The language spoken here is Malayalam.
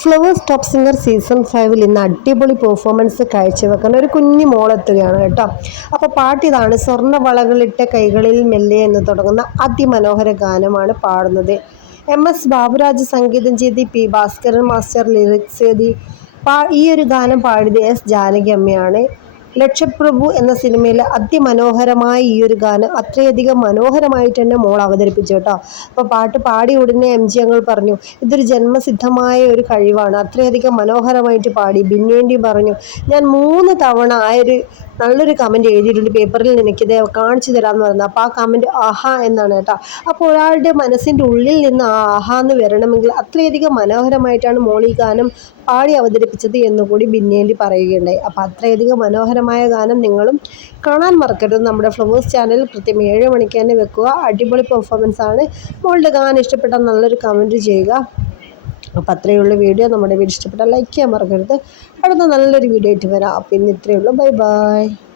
ഫ്ലവേഴ്സ് ടോപ്പ് സിംഗർ സീസൺ ഫൈവിൽ ഇന്ന് അടിപൊളി പെർഫോമൻസ് കാഴ്ചവെക്കുന്ന ഒരു കുഞ്ഞു മോളെത്തുകയാണ് കേട്ടോ. അപ്പോൾ പാട്ടിതാണ് സ്വർണ വളകളിട്ട കൈകളിൽ മെല്ലെ എന്ന് തുടങ്ങുന്ന അതിമനോഹര ഗാനമാണ് പാടുന്നത്. എം എസ് ബാബുരാജ് സംഗീതം ചെയ്ത് പി ഭാസ്കരൻ മാസ്റ്റർ ലിറിക്സ് എഴുതി ഈ ഒരു ഗാനം പാടിയത് എസ് ജാനകി അമ്മയാണ്. ലക്ഷപ്രഭു എന്ന സിനിമയിലെ അതിമനോഹരമായ ഈ ഒരു ഗാനം അത്രയധികം മനോഹരമായിട്ട് തന്നെ മോൾ അവതരിപ്പിച്ചു കേട്ടോ. അപ്പോൾ പാട്ട് പാടി ഉടനെ എം ജി അങ്ങൾ പറഞ്ഞു ഇതൊരു ജന്മസിദ്ധമായ ഒരു കഴിവാണ്. അത്രയധികം മനോഹരമായിട്ട് പാടി. ബിന്നേണ്ടി പറഞ്ഞു ഞാൻ മൂന്ന് തവണ ആ ഒരു നല്ലൊരു കമന്റ് എഴുതിയിട്ടുണ്ട്. പേപ്പറിൽ എനിക്കിത് കാണിച്ചു തരാമെന്ന് പറയുന്നത് അപ്പോൾ ആ കമന്റ് ആഹാ എന്നാണ് കേട്ടോ. അപ്പോൾ ഒരാളുടെ മനസ്സിന്റെ ഉള്ളിൽ നിന്ന് ആ ആഹാ എന്ന് വരണമെങ്കിൽ അത്രയധികം മനോഹരമായിട്ടാണ് മോളി ഗാനം പാടി അവതരിപ്പിച്ചത് എന്നുകൂടി ബിന്നേണ്ടി പറയുകയുണ്ടായി. അപ്പോൾ അത്രയധികം മനോഹരമായ ഗാനം നിങ്ങളും കാണാൻ മറക്കരുത്. നമ്മുടെ ഫ്ലവേഴ്സ് ചാനൽ കൃത്യം ഏഴ് മണിക്ക് തന്നെ വെക്കുക. അടിപൊളി പെർഫോമൻസ് ആണ്. മോളുടെ ഗാനം ഇഷ്ടപ്പെട്ടാൽ നല്ലൊരു കമന്റ് ചെയ്യുക. അപ്പോൾ അത്രയേ ഉള്ളൂ വീഡിയോ. നമ്മുടെ വീഡിയോ ഇഷ്ടപ്പെട്ടാൽ ലൈക്ക് ചെയ്യാൻ മറക്കരുത്. അടുത്ത നല്ലൊരു വീഡിയോ ആയിട്ട് വരാം. അപ്പം ഇന്ന് ഇത്രയേ ഉള്ളൂ. Bye bye